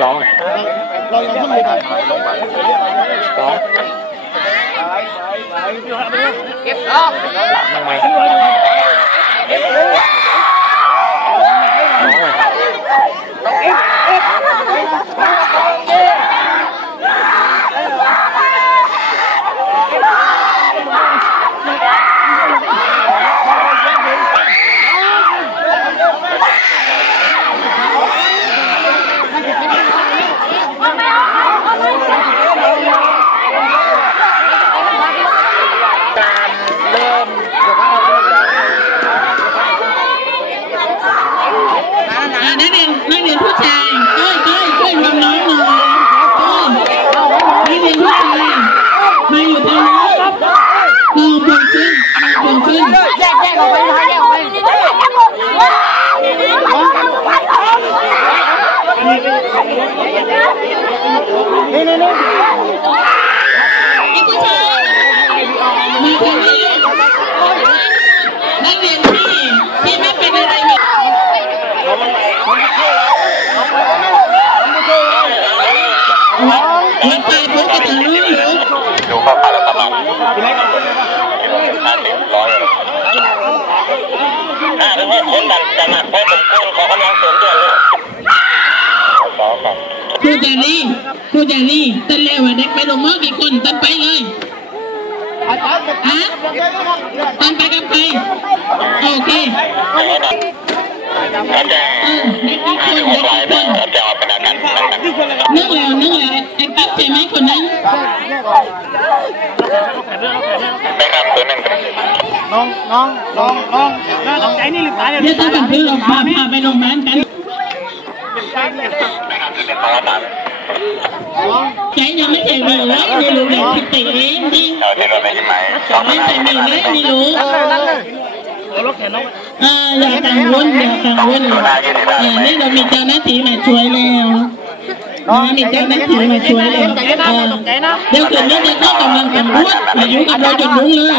có. Có. Kịp không mày. นี่นี่นี่นักผู้ชายมาทางนี้นักเรียนที่ที่ไม่เป็นอะไรเนี่ยมาไปพบกับทางนู้นหรือดูข้อผ่านแล้วประมาณห้าสิบร้อยถ้าเป็นว่าคนดันจะหนักพอสมควรขอกำลังเสริมด้วยเลยสองครับ ครู จารีครูจารีตันแล้วเด็กไปลงมอกี่คนตันไปเลยอาจารย์ฮะตันไปกับใครโอเคเด็กกี่คนเด็กกี่คนนึกแล้วนึกแล้วไอ้กิ๊บใช่ไหมคนนั้นได้ครับตัวนึ่งน้องน้องน้องน้องน้องใจนี่หรือเปล่าเดี๋ยวถ้าเป็นเพื่อนเราพาพาไปโรงพยาบาลกัน Chạy nhà mấy thầy về lấy đi luôn đi tỉ em đi. Ờ, mấy thầy mình lấy đi luôn. À, giờ càng quân, giờ càng quân À, bây giờ mình cho nó tí mà chuối nào đó thì cho bác chị mà chuối là đeo chuẩn nước lên có cầm bằng cầm bút ờ, mà dũng cầm đôi chuẩn bún nữa